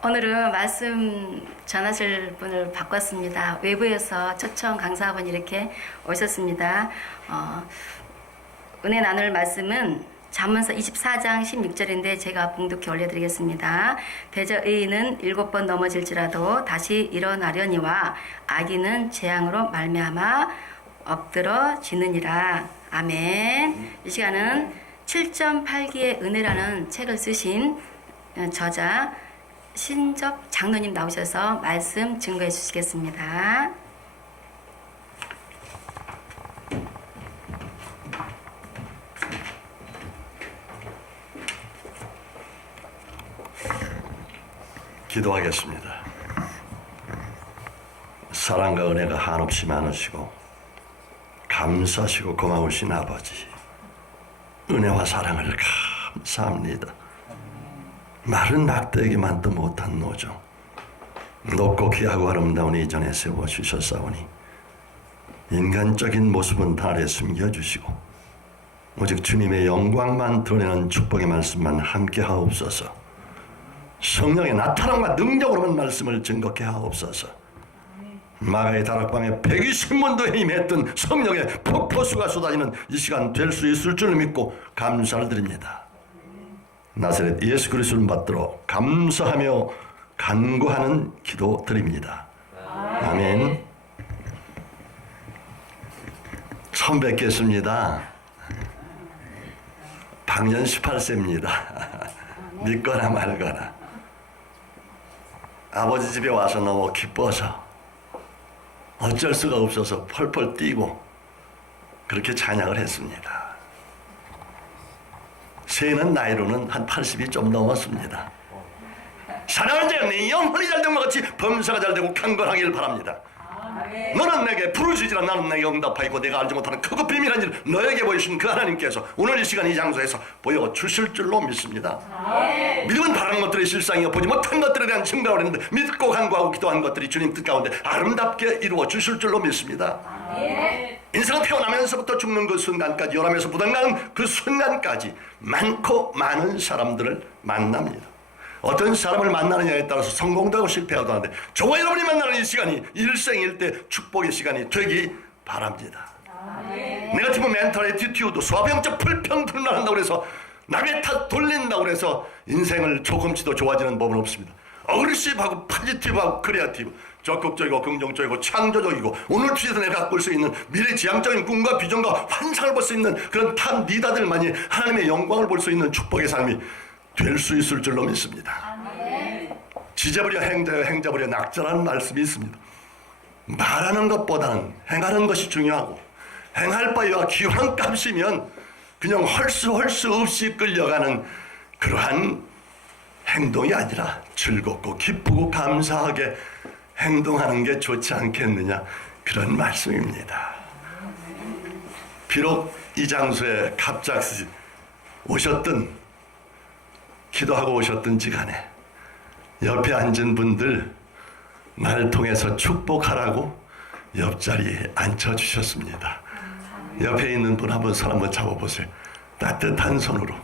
오늘은 말씀 전하실 분을 바꿨습니다. 외부에서 초청 강사분이 이렇게 오셨습니다. 은혜 나눌 말씀은 잠언서 24장 16절인데 제가 봉독해 올려드리겠습니다. 대저 의인은 7번 넘어질지라도 다시 일어나려니와 악인은 재앙으로 말미암아 엎드러지느니라. 아멘. 이 시간은 7.8기의 은혜라는 책을 쓰신 저자 신접 장로님 나오셔서 말씀 증거해 주시겠습니다. 기도하겠습니다. 사랑과 은혜가 한없이 많으시고 감사하시고 고마우신 아버지, 은혜와 사랑을 감사합니다. 말은 낙대에게만도 못한 노정, 높고 귀하고 아름다운 이전에 세워주셨사오니 인간적인 모습은 달에 숨겨주시고 오직 주님의 영광만 드러내는 축복의 말씀만 함께 하옵소서. 성령의 나타남과 능력으로만 말씀을 증거케 하옵소서. 마가의 다락방에 120문도에 임했던 성령의 폭포수가 쏟아지는 이 시간 될 수 있을 줄 믿고 감사를 드립니다. 나사렛 예수 그리스도를 받들어 감사하며 간구하는 기도 드립니다. 아멘. 처음 뵙겠습니다. 방년 18세입니다. 믿거나 말거나. 아버지 집에 와서 너무 기뻐서 어쩔 수가 없어서 펄펄 뛰고 그렇게 찬양을 했습니다. 새는 나이로는 한 80이 좀 넘었습니다. 사랑하는 자여, 내 영혼이 잘된 것 같이 범사가 잘되고 강건하길 바랍니다. 너는 내게 부르짖으라. 나는 내게 응답하이고 내가 알지 못하는 크고 비밀한 일을 너에게 보여주신 그 하나님께서 오늘 이 시간 이 장소에서 보여주실 줄로 믿습니다. 믿음은 바라는 것들의 실상이요 보지 못한 것들에 대한 증거를 했는데 믿고 간구하고 기도한 것들이 주님 뜻 가운데 아름답게 이루어 주실 줄로 믿습니다. 인생은 태어나면서부터 죽는 그 순간까지, 요람에서 부담가는 그 순간까지 많고 많은 사람들을 만납니다. 어떤 사람을 만나느냐에 따라서 성공도 하고 실패하도 하는데 저와 여러분이 만나는 이 시간이 일생일대 축복의 시간이 되기 바랍니다. 네거티브 멘탈 애티튜드, 소화병적 불평등을 한다고 해서 남의 탓 돌린다고 해서 인생을 조금씩도 좋아지는 법은 없습니다. 어그리시브하고 포지티브하고 크리에이티브, 적극적이고 긍정적이고 창조적이고 오늘 주에서 내가 갖고 올 수 있는 미래지향적인 꿈과 비전과 환상을 볼 수 있는 그런 탑 리더들만이 하나님의 영광을 볼 수 있는 축복의 삶이 될 수 있을 줄로 믿습니다. 지저버려 행자여 행자버려 낙자라는 말씀이 있습니다. 말하는 것보다는 행하는 것이 중요하고 행할 바에와 귀한 값이면 그냥 헐수 없이 끌려가는 그러한 행동이 아니라 즐겁고 기쁘고 감사하게 행동하는 게 좋지 않겠느냐, 그런 말씀입니다. 비록 이 장소에 갑작스레 오셨던, 기도하고 오셨던지 간에 옆에 앉은 분들 나를 통해서 축복하라고 옆자리에 앉혀주셨습니다. 옆에 있는 분 한번 손 한번 잡아보세요. 따뜻한 손으로.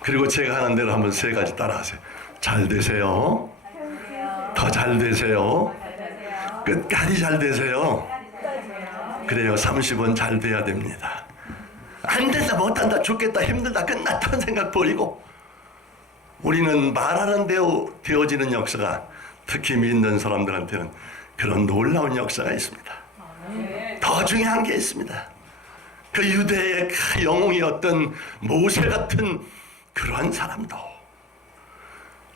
그리고 제가 하는 대로 한번 세 가지 따라하세요. 잘 되세요. 더 잘 되세요. 끝까지 잘 되세요. 그래요. 30은 잘 돼야 됩니다. 안 된다, 못한다, 죽겠다, 힘들다, 끝났다는 생각 버리고 우리는 말하는 대로 되어지는 역사가 특히 믿는 사람들한테는 그런 놀라운 역사가 있습니다. 더 중요한 게 있습니다. 그 유대의 그 영웅이었던 모세 같은 그러한 사람도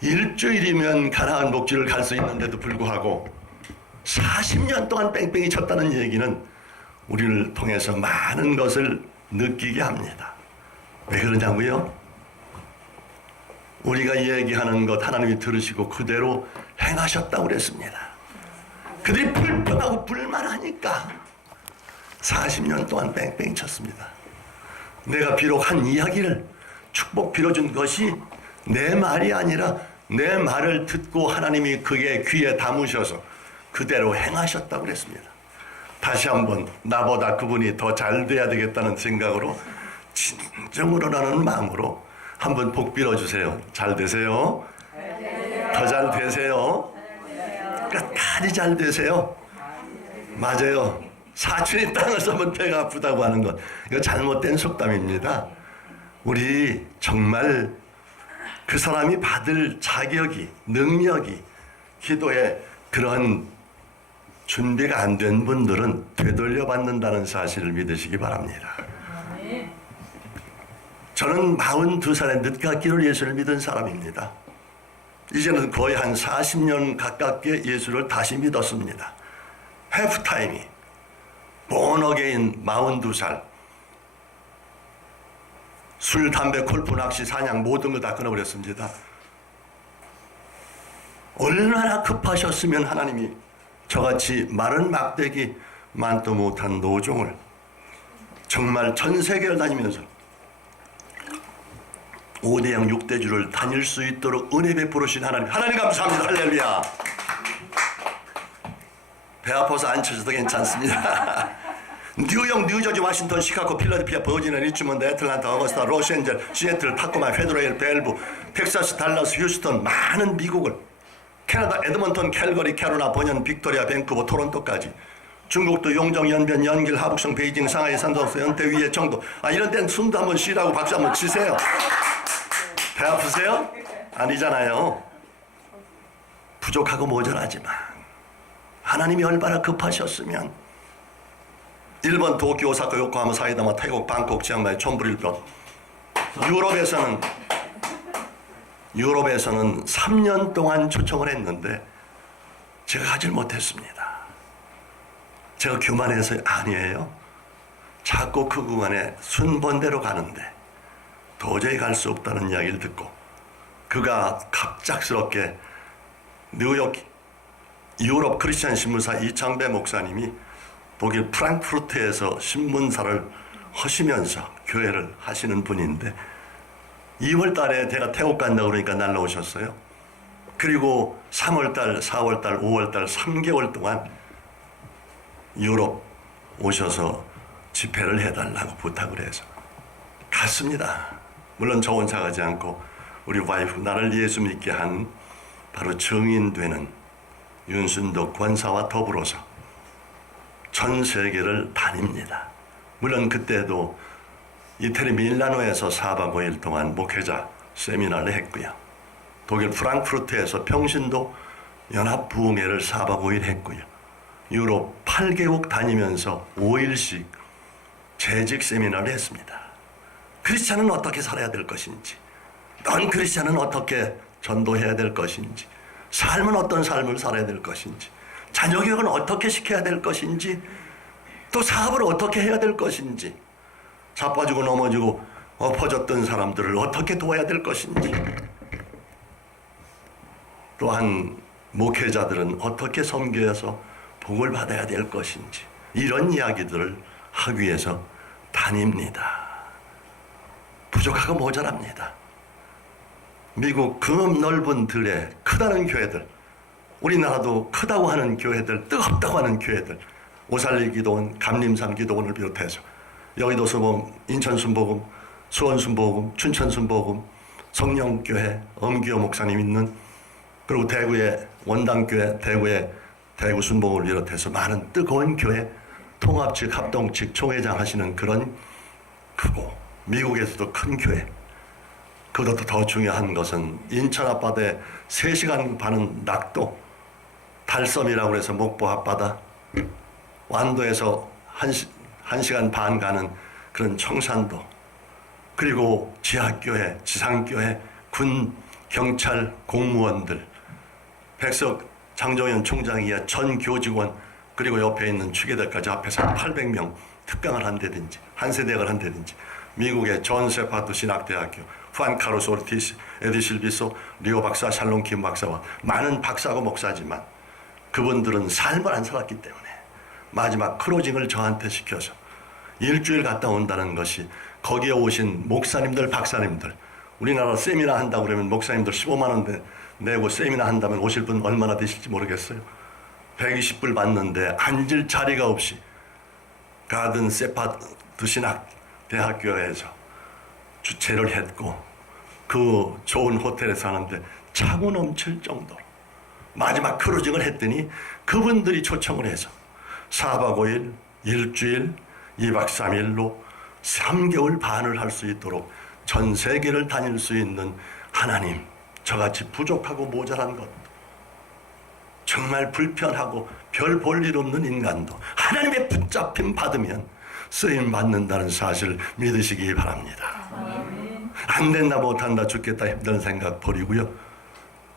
일주일이면 가나안 목지를 갈 수 있는데도 불구하고 40년 동안 뺑뺑이 쳤다는 얘기는 우리를 통해서 많은 것을 느끼게 합니다. 왜 그러냐고요? 우리가 얘기하는 것 하나님이 들으시고 그대로 행하셨다고 그랬습니다. 그들이 불평하고 불만하니까 40년 동안 뺑뺑이 쳤습니다. 내가 비록 한 이야기를 축복 빌어준 것이 내 말이 아니라 내 말을 듣고 하나님이 그게 귀에 담으셔서 그대로 행하셨다고 그랬습니다. 다시 한번 나보다 그분이 더 잘 돼야 되겠다는 생각으로 진정으로라는 마음으로 한번 복 빌어주세요. 잘 되세요. 더 잘 되세요. 끝까지 잘 되세요. 맞아요. 사촌이 땅을 써면 배가 아프다고 하는 것, 이거 잘못된 속담입니다. 우리 정말 그 사람이 받을 자격이, 능력이, 기도에 그런 준비가 안 된 분들은 되돌려 받는다는 사실을 믿으시기 바랍니다. 저는 42살에 늦깎이로 예수를 믿은 사람입니다. 이제는 거의 한 40년 가깝게 예수를 다시 믿었습니다. 해프타임이 본어게인 42살, 술, 담배, 골프, 낚시, 사냥 모든 거 다 끊어버렸습니다. 얼마나 급하셨으면 하나님이 저같이 마른 막대기 만도 못한 노종을 정말 전 세계를 다니면서 5대양 6대주를 다닐 수 있도록 은혜 베푸르신 하나님, 하나님 감사합니다. 할렐루야. 배 아파서 안 쳐져도 괜찮습니다. 뉴욕, 뉴저지, 워싱턴, 시카고, 필라델피아, 버지니아, 리치몬드, 애틀란타, 어거스타, 로스앤젤, 시애틀, 타코마, 페드로일, 벨브, 텍사스, 달라스, 휴스턴, 많은 미국을, 캐나다, 에드먼턴, 캘거리, 캐로나, 버년, 빅토리아, 밴쿠버, 토론토까지, 중국도 용정, 연변, 연길, 하북성, 베이징, 상하이, 산도스, 연태, 위에, 청도. 이런 데는 숨도 한번 쉬라고 박수 한번 치세요. 배 아프세요? 아니잖아요. 부족하고 모자라지만 하나님이 얼마나 급하셨으면 일본, 도쿄, 오사카, 요코하마, 사이다마, 태국, 방콕, 치앙마이, 촌부릴도 유럽에서는 3년 동안 초청을 했는데 제가 가질 못했습니다. 제가 교만해서 아니에요. 자꾸 그 구간에 순번대로 가는데 도저히 갈 수 없다는 이야기를 듣고 그가 갑작스럽게 뉴욕 유럽 크리스찬 신문사 이창배 목사님이 독일 프랑크푸르트에서 신문사를 하시면서 교회를 하시는 분인데 2월 달에 제가 태국 간다고 그러니까 날라오셨어요. 그리고 3월 달, 4월 달, 5월 달 3개월 동안 유럽 오셔서 집회를 해달라고 부탁을 해서 갔습니다. 물론 저 혼자 가지 않고 우리 와이프, 나를 예수 믿게 한 바로 증인되는 윤순덕 권사와 더불어서 전 세계를 다닙니다. 물론 그때도 이태리 밀라노에서 4박 5일 동안 목회자 세미나를 했고요. 독일 프랑크푸르트에서 평신도 연합부흥회를 4박 5일 했고요. 유럽 8개국 다니면서 5일씩 재직 세미나를 했습니다. 크리스찬은 어떻게 살아야 될 것인지, 넌 크리스찬은 어떻게 전도해야 될 것인지, 삶은 어떤 삶을 살아야 될 것인지, 자녀 교육은 어떻게 시켜야 될 것인지, 또 사업을 어떻게 해야 될 것인지, 자빠지고 넘어지고 엎어졌던 사람들을 어떻게 도와야 될 것인지, 또한 목회자들은 어떻게 섬겨서 복을 받아야 될 것인지, 이런 이야기들을 하기 위해서 다닙니다. 부족하고 모자랍니다. 미국 그 넓은 들에 크다는 교회들, 우리나라도 크다고 하는 교회들, 뜨겁다고 하는 교회들, 오살리 기도원, 감림산 기도원을 비롯해서 여의도 수봉, 인천 순복음, 수원 순복음, 춘천 순복음, 성령교회, 엄기호 목사님 있는, 그리고 대구의 원당교회, 대구의 대구 순복음을 비롯해서 많은 뜨거운 교회, 통합 측, 합동 측, 총회장 하시는 그런 크고, 미국에서도 큰 교회. 그것도 더 중요한 것은 인천 앞바다에 3시간 반은 낙도, 달섬이라고 해서 목포 앞바다, 완도에서 1시간 반 가는 그런 청산도, 그리고 지하교회, 지상교회, 군, 경찰, 공무원들, 백석 장정현 총장이 이하 전 교직원, 그리고 옆에 있는 추계대까지 합해서 800명 특강을 한다든지, 한세대학을 한다든지, 미국의 존 세파드 신학대학교, 후안 카로스 오르티스, 에디 실비소, 리오 박사, 샬롬 킴 박사와 많은 박사고 목사지만 그분들은 삶을 안 살았기 때문에 마지막 크로징을 저한테 시켜서 일주일 갔다 온다는 것이, 거기에 오신 목사님들, 박사님들, 우리나라 세미나 한다고 그러면 목사님들 15만 원 내고 세미나 한다면 오실 분 얼마나 되실지 모르겠어요. 120불 받는데 앉을 자리가 없이 가든 세파드 신학 대학교에서 주최를 했고, 그 좋은 호텔에서 하는데 차고 넘칠 정도로 마지막 크루징을 했더니 그분들이 초청을 해서 4박 5일, 일주일, 2박 3일로 3개월 반을 할 수 있도록 전 세계를 다닐 수 있는 하나님, 저같이 부족하고 모자란 것, 정말 불편하고 별 볼 일 없는 인간도 하나님의 붙잡힘 받으면 쓰임 받는다는 사실을 믿으시기 바랍니다. 안 된다, 못한다, 죽겠다 힘든 생각 버리고요.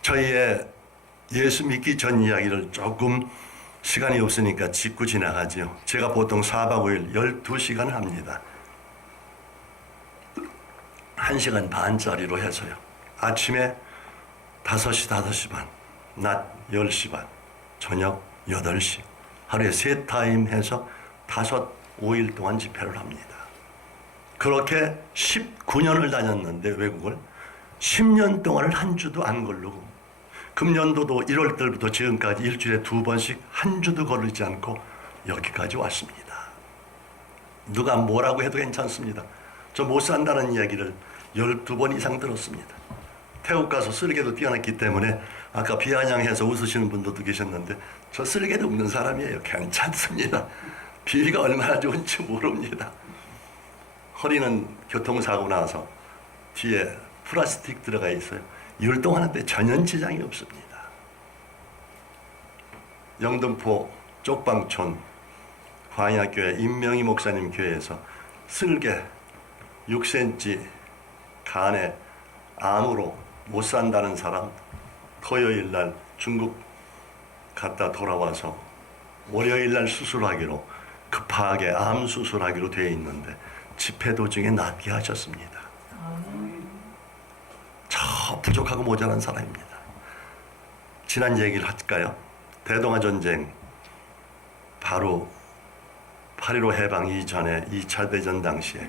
저희의 예수 믿기 전 이야기를 조금 시간이 없으니까 짚고 지나가지요. 제가 보통 4박 5일 12시간 합니다. 1시간 반짜리로 해서요. 아침에 5시, 5시 반, 낮 10시 반, 저녁 8시. 하루에 3타임 해서 5일 동안 집회를 합니다. 그렇게 19년을 다녔는데 외국을 10년 동안을 한 주도 안 걸르고 금년도도 1월 달부터 지금까지 일주일에 2번씩 한 주도 거르지 않고 여기까지 왔습니다. 누가 뭐라고 해도 괜찮습니다. 저 못 산다는 이야기를 12번 이상 들었습니다. 태국 가서 쓸개도 뛰어났기 때문에 아까 비아냥해서 웃으시는 분들도 계셨는데 저 쓸개도 없는 사람이에요. 괜찮습니다. 비위가 얼마나 좋은지 모릅니다. 허리는 교통사고 나서 뒤에 플라스틱 들어가 있어요. 율동하는데 전혀 지장이 없습니다. 영등포 쪽방촌 광야교회 임명희 목사님 교회에서 쓸개 6cm 간에 암으로 못 산다는 사람 토요일 날 중국 갔다 돌아와서 월요일 날 수술하기로 급하게 암 수술하기로 되어 있는데 집회 도중에 낫게 하셨습니다. 저 부족하고 모자란 사람입니다. 지난 얘기를 할까요? 대동아 전쟁 바로 8.15 해방 이전에 2차 대전 당시에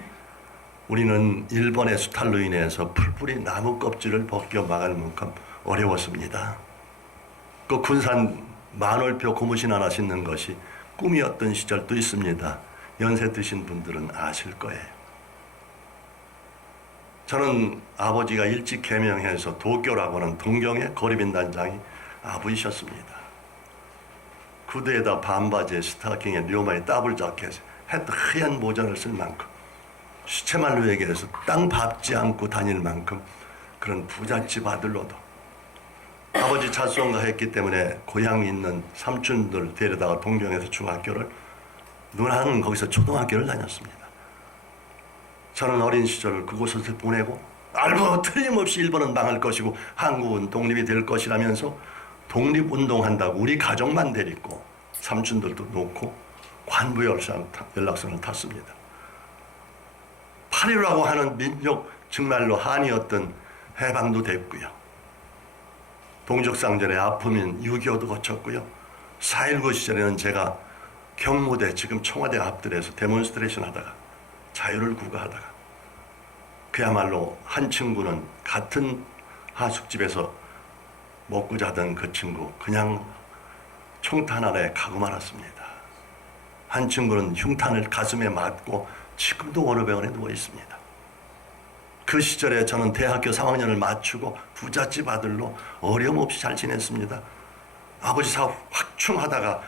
우리는 일본의 수탈로 인해서 풀뿌리 나무 껍질을 벗겨 막을 만큼 어려웠습니다. 그 군산 만월표 고무신 하나 신는 것이 꿈이었던 시절도 있습니다. 연세 드신 분들은 아실 거예요. 저는 아버지가 일찍 개명해서 도교라고 하는 동경의 거리빈 단장이 아버지셨습니다. 구두에다 반바지에 스타킹에 료마에 더블 자켓에 해도 하얀 모자를 쓸 만큼 시체말로 얘기해서 땅 밟지 않고 다닐 만큼 그런 부잣집 아들로도 아버지 자수성가 했기 때문에 고향에 있는 삼촌들 데려다가 동경에서 중학교를 누나는 거기서 초등학교를 다녔습니다. 저는 어린 시절을 그곳에서 보내고 알고 틀림없이 일본은 망할 것이고 한국은 독립이 될 것이라면서 독립운동한다고 우리 가족만 데리고 삼촌들도 놓고 관부 연락선을 탔습니다. 8.15라고 하는 민족 정말로 한이었던 해방도 됐고요. 동족상전의 아픔인 6.25도 거쳤고요. 4.19 시절에는 제가 경무대 지금 청와대 앞들에서 데몬스트레이션 하다가 자유를 구가하다가 그야말로 한 친구는 같은 하숙집에서 먹고 자던 그 친구 그냥 총탄 아래 가고 말았습니다. 한 친구는 흉탄을 가슴에 맞고 지금도 원어병원에 누워 있습니다. 그 시절에 저는 대학교 3학년을 마치고 부잣집 아들로 어려움 없이 잘 지냈습니다. 아버지 사업 확충하다가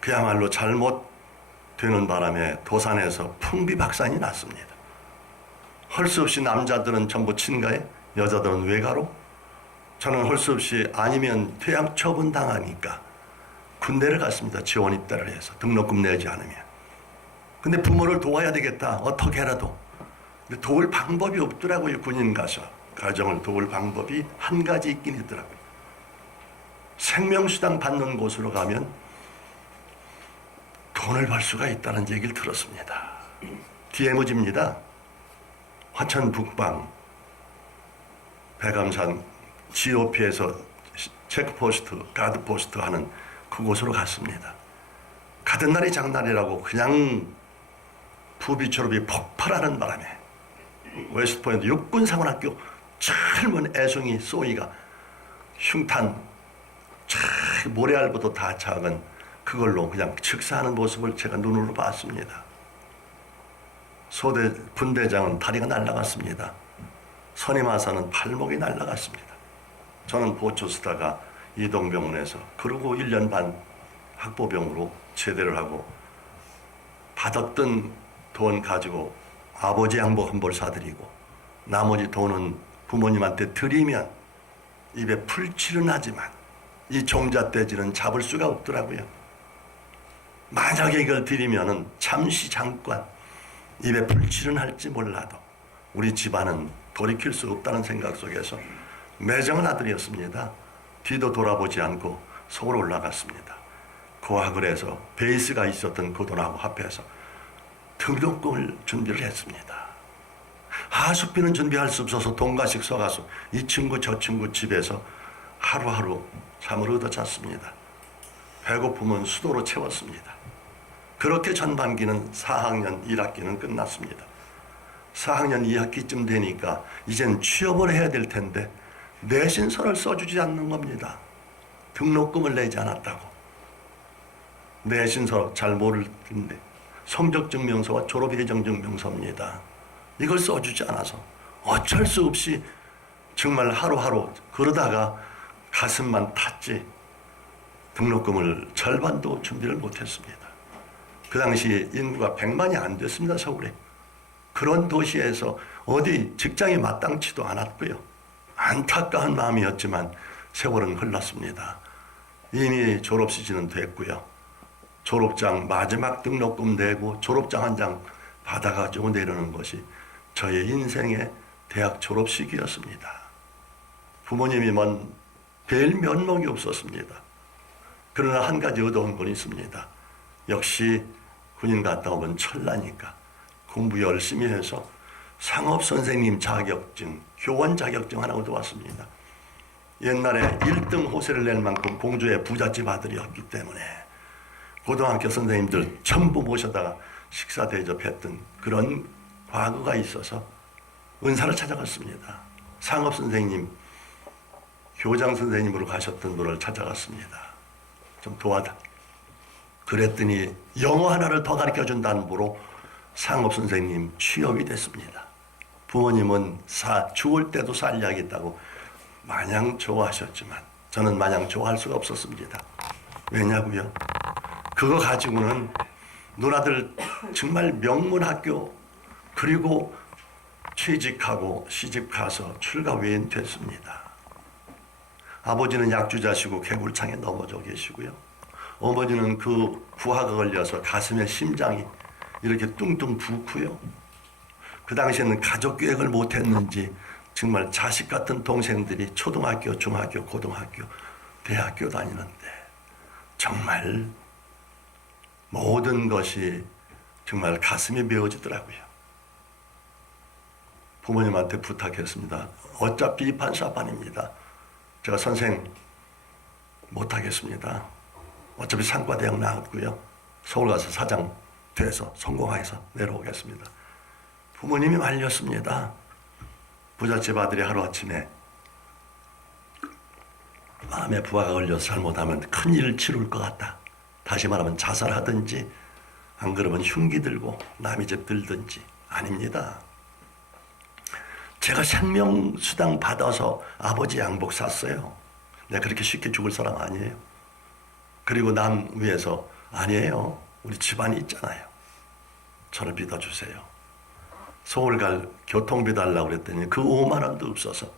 그야말로 잘못되는 바람에 도산에서 풍비박산이 났습니다. 할 수 없이 남자들은 전부 친가에 여자들은 외가로 저는 할 수 없이 아니면 퇴학 처분 당하니까 군대를 갔습니다. 지원 입대를 해서 등록금 내지 않으면. 근데 부모를 도와야 되겠다. 어떻게라도. 근데 도울 방법이 없더라고요. 군인 가서 가정을 도울 방법이 한 가지 있긴 있더라고요. 생명수당 받는 곳으로 가면 돈을 벌 수가 있다는 얘기를 들었습니다. DMZ입니다. 화천 북방 백암산 GOP에서 체크포스트, 가드포스트 하는 그곳으로 갔습니다. 가던 날이 장날이라고 그냥 부비초롭이 폭발하는 바람에 웨스트포인트 육군사관학교 젊은 애송이 쏘이가 흉탄 모래알보다 다 작은 그걸로 그냥 즉사하는 모습을 제가 눈으로 봤습니다. 소대 분대장은 다리가 날아갔습니다. 선임하사는 팔목이 날아갔습니다. 저는 보초 쓰다가 이동병원에서 그러고 1년 반 학보병으로 제대를 하고 받았던 돈 가지고 아버지 양복 한 벌 사드리고 나머지 돈은 부모님한테 드리면 입에 풀칠은 하지만 이 종잣돼지는 잡을 수가 없더라고요. 만약에 이걸 드리면은 잠시 잠깐 입에 풀칠은 할지 몰라도 우리 집안은 돌이킬 수 없다는 생각 속에서 매정한 아들이었습니다. 뒤도 돌아보지 않고 서울 올라갔습니다. 고학을 해서 베이스가 있었던 고등하고 합해서 등록금을 준비를 했습니다. 하숙비는 준비할 수 없어서 동가식 서가서 이 친구 저 친구 집에서 하루하루 잠을 얻어 잤습니다. 배고픔은 수도로 채웠습니다. 그렇게 전반기는 4학년 1학기는 끝났습니다. 4학년 2학기쯤 되니까 이젠 취업을 해야 될 텐데 내신서를 써주지 않는 겁니다. 등록금을 내지 않았다고. 내신서 잘 모를 텐데 성적증명서와 졸업예정증명서입니다. 이걸 써주지 않아서 어쩔 수 없이 정말 하루하루 그러다가 가슴만 탔지 등록금을 절반도 준비를 못했습니다. 그 당시 인구가 100만이 안 됐습니다. 서울에. 그런 도시에서 어디 직장이 마땅치도 않았고요. 안타까운 마음이었지만 세월은 흘렀습니다. 이미 졸업 시즌은 됐고요. 졸업장 마지막 등록금 내고 졸업장 한 장 받아가지고 내려는 것이 저의 인생의 대학 졸업식이었습니다. 부모님이 뵐 면목이 없었습니다. 그러나 한 가지 얻어온 건 있습니다. 역시 군인 갔다 오면 철나니까 공부 열심히 해서 상업선생님 자격증, 교원 자격증 하나 얻어왔습니다. 옛날에 1등 호세를 낼 만큼 공주의 부잣집 아들이었기 때문에 고등학교 선생님들 전부 모셔다가 식사 대접했던 그런 과거가 있어서 은사를 찾아갔습니다. 상업선생님, 교장 선생님으로 가셨던 분을 찾아갔습니다. 좀 도와다. 그랬더니 영어 하나를 더 가르쳐준다는 부로 상업선생님 취업이 됐습니다. 부모님은 죽을 때도 살 이야기 있다고 마냥 좋아하셨지만 저는 마냥 좋아할 수가 없었습니다. 왜냐고요? 그거 가지고는 누나들 정말 명문학교 그리고 취직하고 시집가서 출가 외인 됐습니다. 아버지는 약주자시고 개굴창에 넘어져 계시고요. 어머니는 그 부하가 걸려서 가슴에 심장이 이렇게 뚱뚱 붓고요. 그 당시에는 가족 계획을 못했는지 정말 자식 같은 동생들이 초등학교, 중학교, 고등학교, 대학교 다니는데 정말 모든 것이 정말 가슴이 메워지더라고요. 부모님한테 부탁했습니다. 어차피 이판사판입니다. 제가 선생 못하겠습니다. 어차피 상과대학 나왔고요. 서울 가서 사장 돼서 성공해서 내려오겠습니다. 부모님이 말렸습니다. 부잣집 아들이 하루아침에 마음에 부하가 걸려서 잘못하면 큰 일을 치룰 것 같다. 다시 말하면 자살하든지 안 그러면 흉기 들고 남의 집 들든지. 아닙니다. 제가 생명수당 받아서 아버지 양복 샀어요. 내가 그렇게 쉽게 죽을 사람 아니에요. 그리고 남 위해서 아니에요. 우리 집안이 있잖아요. 저를 믿어주세요. 서울 갈 교통비 달라고 그랬더니 그 5만 원도 없어서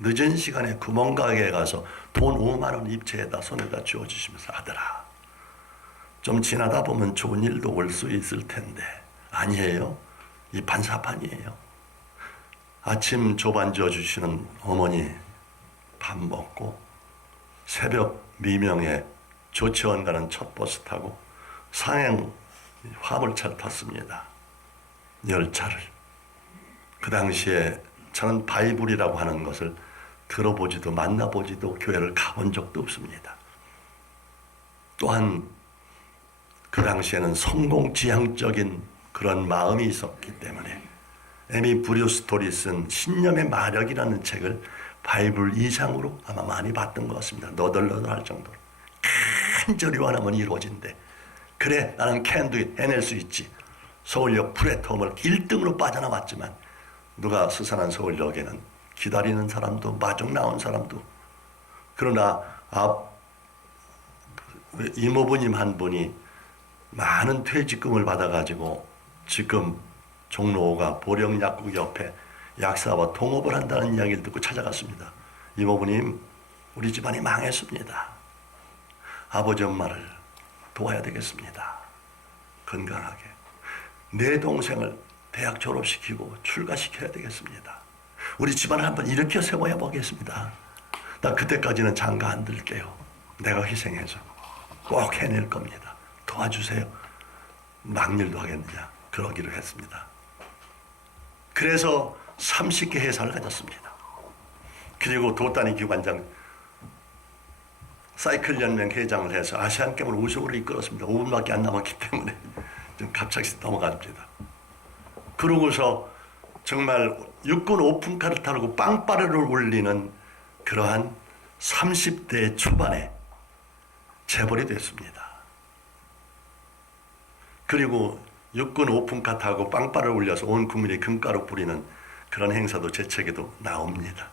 늦은 시간에 구멍가게에 가서 돈 5만 원 입체에다 손에다 쥐어주시면서 아들아 좀 지나다 보면 좋은 일도 올 수 있을 텐데 아니에요. 이 반사판이에요. 아침 조반 지어주시는 어머니 밥 먹고 새벽 미명에 조치원 가는 첫 버스 타고 상행 화물차를 탔습니다. 열차를. 그 당시에 저는 바이블이라고 하는 것을 들어보지도 만나보지도 교회를 가본 적도 없습니다. 또한 그 당시에는 성공지향적인 그런 마음이 있었기 때문에 에미 브류스톨이 쓴 신념의 마력이라는 책을 바이블 이상으로 아마 많이 봤던 것 같습니다. 너덜너덜할 정도로. 간절히 원하면 이루어진대. 그래 나는 캔도 해낼 수 있지. 서울역 플랫폼을 1등으로 빠져나왔지만 누가 수산한 서울역에는 기다리는 사람도 마중 나온 사람도 그러나 이모부님 한 분이 많은 퇴직금을 받아가지고 지금 종로가 보령약국 옆에 약사와 동업을 한다는 이야기를 듣고 찾아갔습니다. 이모부님, 우리 집안이 망했습니다. 아버지 엄마를 도와야 되겠습니다. 건강하게. 내 동생을 대학 졸업시키고 출가시켜야 되겠습니다. 우리 집안을 한번 일으켜 세워야 보겠습니다. 나 그때까지는 장가 안 들게요. 내가 희생해서 꼭 해낼 겁니다. 도와주세요. 막일도 하겠느냐. 그러기로 했습니다. 그래서 30개 회사를 가졌습니다. 그리고 도단위 기관장 사이클 연맹 회장을 해서 아시안게임을 우승으로 이끌었습니다. 5분밖에 안 남았기 때문에 좀 갑자기 넘어갑니다. 그러고서 정말 육군 오픈카를 타고 빵빠레를 올리는 그러한 30대 초반에 재벌이 됐습니다. 그리고 육군 오픈카 타고 빵빠레를 올려서 온 국민이 금가루 뿌리는 그런 행사도 제 책에도 나옵니다.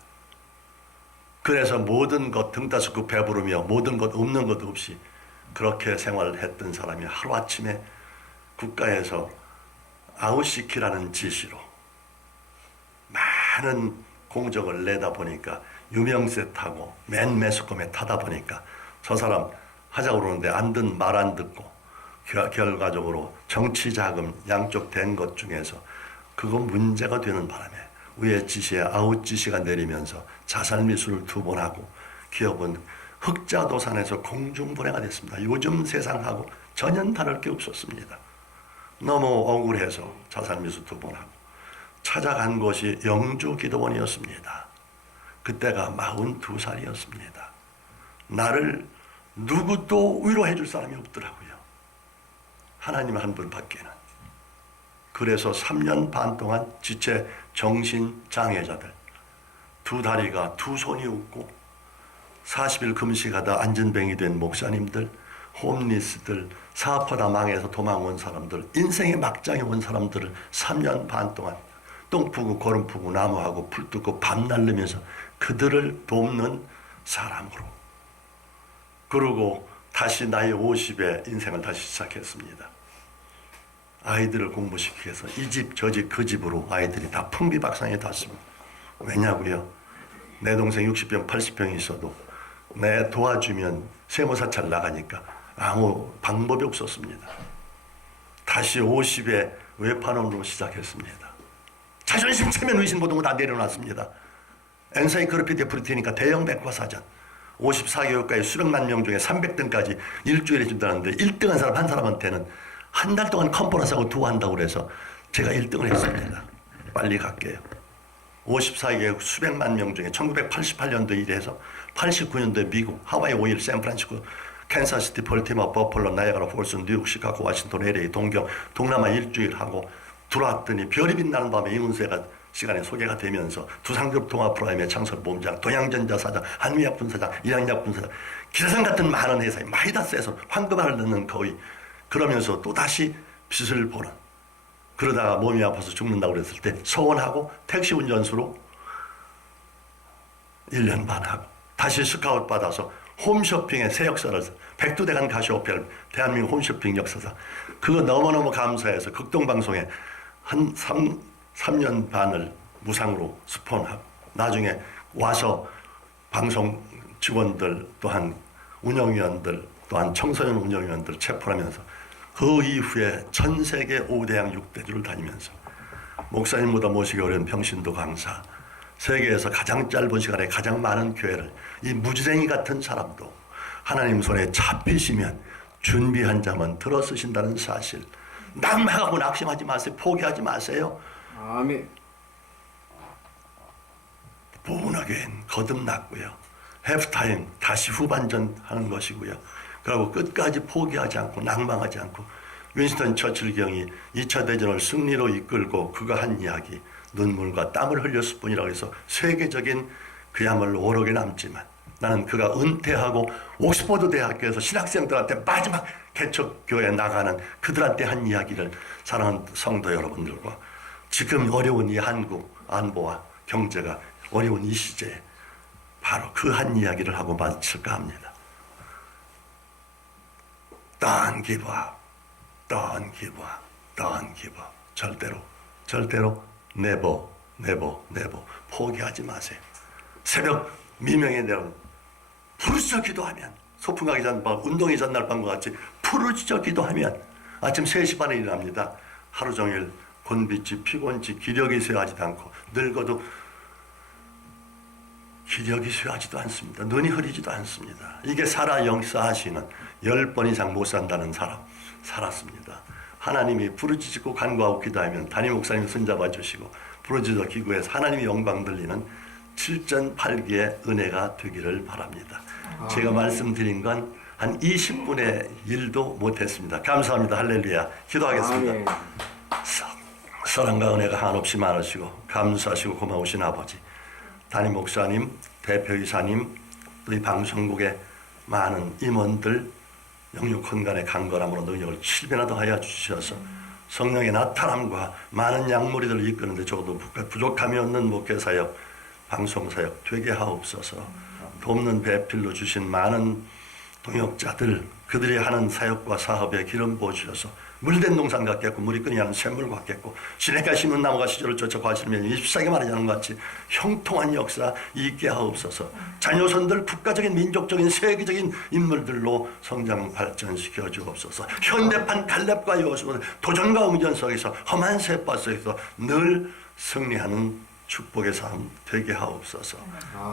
그래서 모든 것 등다스고 배부르며 모든 것 없는 것 없이 그렇게 생활을 했던 사람이 하루아침에 국가에서 아웃시키라는 지시로 많은 공적을 내다 보니까 유명세 타고 맨 매스컴에 타다 보니까 저 사람 하자고 그러는데 안 듣는 말 안 듣고 결과적으로 정치 자금 양쪽 된 것 중에서 그거 문제가 되는 바람에 위에 지시에 아웃 지시가 내리면서 자살 미수를 2번 하고 기업은 흑자도산에서 공중분해가 됐습니다. 요즘 세상하고 전혀 다를 게 없었습니다. 너무 억울해서 자살 미수 2번 하고 찾아간 곳이 영주기도원이었습니다. 그때가 42살이었습니다. 나를 누구도 위로해 줄 사람이 없더라고요. 하나님 한 분밖에는. 그래서 3년 반 동안 지체 정신장애자들 2다리가 2손이 없고 40일 금식하다 안전뱅이 된 목사님들, 홈리스들, 사업하다 망해서 도망 온 사람들, 인생의 막장에 온 사람들을 3년 반 동안 똥 푸고 거름 푸고 나무하고 풀 뜯고 밤 날르면서 그들을 돕는 사람으로. 그러고 다시 나이 50에 인생을 다시 시작했습니다. 아이들을 공부시키기 위해서 이 집 저 집 그 집으로 아이들이 다 풍비박산이 났습니다. 왜냐고요? 내 동생 60병 80병이 있어도 내 도와주면 세무사찰 나가니까 아무 방법이 없었습니다. 다시 50에 외판원으로 시작했습니다. 자존심 체면 의심 모든 거 다 내려놨습니다. 엔사이클로피디아 브리테니까 대형 백과사전 54개국가의 수백만 명 중에 300등까지 일주일에 준다는데 1등한 사람 한 사람한테는 한 달 동안 컨퍼런스하고 투어한다고 그래서 제가 1등을 했습니다. 빨리 갈게요. 54개국 수백만 명 중에 1988년도 일해서 89년도에 미국, 하와이 5일, 샌프란시스코, 캔사스시티, 볼티모어, 버펄러, 나이아가라 폴스, 뉴욕, 시카고, 워싱턴, LA, 동경, 동남아 일주일 하고 들어왔더니 별이 빛나는 밤에 이문세가 시간에 소개가 되면서 두산그룹 동아프라임의 창설 본부장, 동양전자 사장, 한미약품 사장, 일양약품 사장, 기사상 같은 많은 회사에 마이다스에서 황금알을 넣는 거의 그러면서 또 다시 빚을 보는 그러다가 몸이 아파서 죽는다고 그랬을 때 서원하고 택시 운전수로 1년 반 하고 다시 스카웃 받아서 홈쇼핑의 새 역사를 백두대간 가시오펠 대한민국 홈쇼핑 역사사 그거 너무너무 감사해서 극동방송에 한 3년 반을 무상으로 스폰하고 나중에 와서 방송 직원들 또한 운영위원들 또한 청소년 운영위원들 체포하면서 그 이후에 전 세계 5대양 6대주를 다니면서 목사님보다 모시기 어려운 평신도 강사 세계에서 가장 짧은 시간에 가장 많은 교회를 이 무지랭이 같은 사람도 하나님 손에 잡히시면 준비한 자만 들어쓰신다는 사실 낙망하고 낙심하지 마세요. 포기하지 마세요. 아멘. 보훈하게는 거듭났고요. 해프타임 다시 후반전 하는 것이고요. 그리고 끝까지 포기하지 않고 낭망하지 않고 윈스턴 처칠 경이 2차 대전을 승리로 이끌고 그가 한 이야기 눈물과 땀을 흘렸을 뿐이라고 해서 세계적인 그야말로 오록에 남지만 나는 그가 은퇴하고 옥스퍼드 대학교에서 신학생들한테 마지막 개척교회에 나가는 그들한테 한 이야기를 사랑하는 성도 여러분들과 지금 어려운 이 한국 안보와 경제가 어려운 이 시제에 바로 그 한 이야기를 하고 마칠까 합니다. Don't give up. Don't give up. Don't give up. 절대로 never 포기하지 마세요. 새벽 미명에 내려 부르짖어 기도하면, 소풍 가기 전밤, 운동이 전날 밤과 같이 부르짖어 기도하면 아침 3시 반에 일어납니다. 하루 종일 곤비지, 피곤지, 기력이 쇠하지도 않고, 늙어도 기력이 쇠하지도 않습니다. 눈이 흐리지도 않습니다. 이게 살아 역사하시는 10번 이상 못 산다는 사람 살았습니다. 하나님이 부르짖고 간구하고 기도하면 담임 목사님이 손잡아 주시고 부르짖어 기구해서 하나님의 영광 들리는 7전8기의 은혜가 되기를 바랍니다. 제가 말씀드린 건 한 20분의 1도 못했습니다. 감사합니다. 할렐루야. 기도하겠습니다. 사랑과 은혜가 한없이 많으시고 감사하시고 고마우신 아버지, 담임 목사님, 대표이사님, 또 이 방송국의 많은 임원들 영육 헌간의 강건함으로 능력을 7배나 더하여 주셔서 성령의 나타남과 많은 양무리들을 이끄는데 적어도 부족함이 없는 목회사역, 방송사역 되게 하옵소서. 돕는 배필로 주신 많은 동역자들, 그들이 하는 사역과 사업에 기름 부어주셔서 물된 농산 같겠고 물이 끊이지 않는 샘물 같겠고 시냇가 심은 나무가 시절을 쫓아 과실면 잎사귀 마르지 것 같이 형통한 역사 있게 하옵소서. 자녀손들 국가적인 민족적인 세계적인 인물들로 성장 발전시켜 주옵소서. 현대판 갈렙과 여호수아 도전과 응전 속에서 험한 세파 속에서 늘 승리하는 축복의 삶 되게 하옵소서.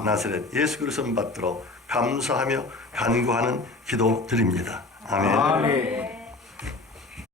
나사렛 예수 그리스도 받들어 감사하며 간구하는 기도 드립니다. 아멘.